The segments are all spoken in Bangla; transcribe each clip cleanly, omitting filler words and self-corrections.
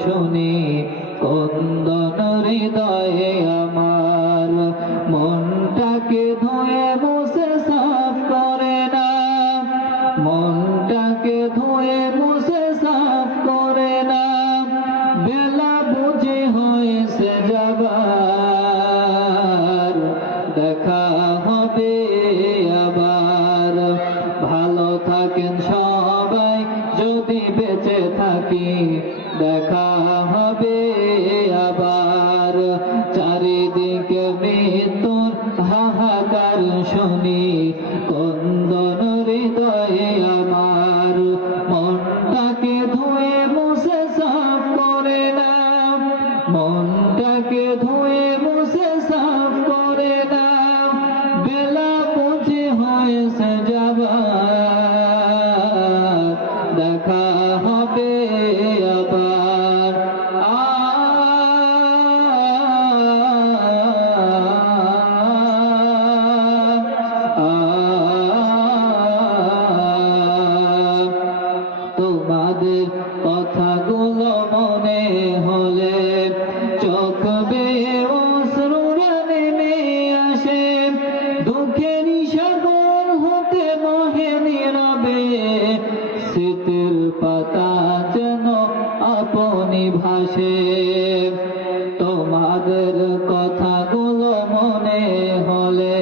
শুনি কন্দন হৃদয়ে আমার। মনটাকে ধুয়ে মুছে সাফ করে না, মনটাকে ধুয়ে মুছে সাফ করে না। বেলা বুঝি হয়েছে যাবার, দেখা হবে আবার। ভালো থাকেন সবাই যদি বেঁচে থাকি, দেখা হবে আবার। চারিদিকে মৃত্যুর হাহাকার শুনি কন্দন হৃদয়ে আমার। মনটাকে ধুয়ে মুছে সাফ করে না, মনটাকে ধুয়ে মুছে সাফ করে না। বেলা বুঝি হয়েছে যাবার, দেখা হবে আবার। তোমাদের কথাগুলো মনে হলে চোখ বেয়ে অশ্রুরা নেমে আসে। দুঃখের সাগর হতে বহে নীরবে, স্মৃতির পাতা যেন আপনি ভাসে। তোমাদের কথাগুলো মনে হলে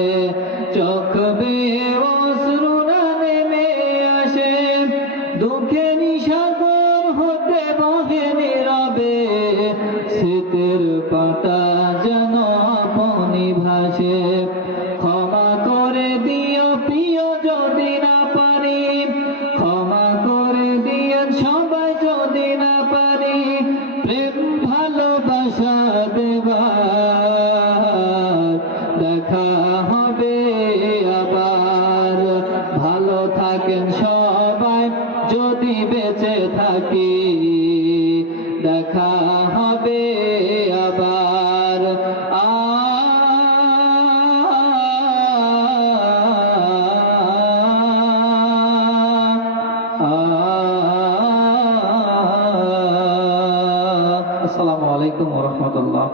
চোখ বেয়ে অশ্রুরা নেমে আসে। দুঃখের সাগর হতে বহে নীরবে, স্মৃতির পাতা যেন আপনি ভাসে। ক্ষমা করে দিও প্রিয় যদি না পারি, ক্ষমা করে দিও সবাই যদি না পারি। প্রেম ভালোবাসা দেবার, দেখা হবে আবার। ভালো থাকেন সবাই যদি বেঁচে থাকি, দেখা হবে আবার। আসসালামু আলাইকুম ওয়া রাহমাতুল্লাহ।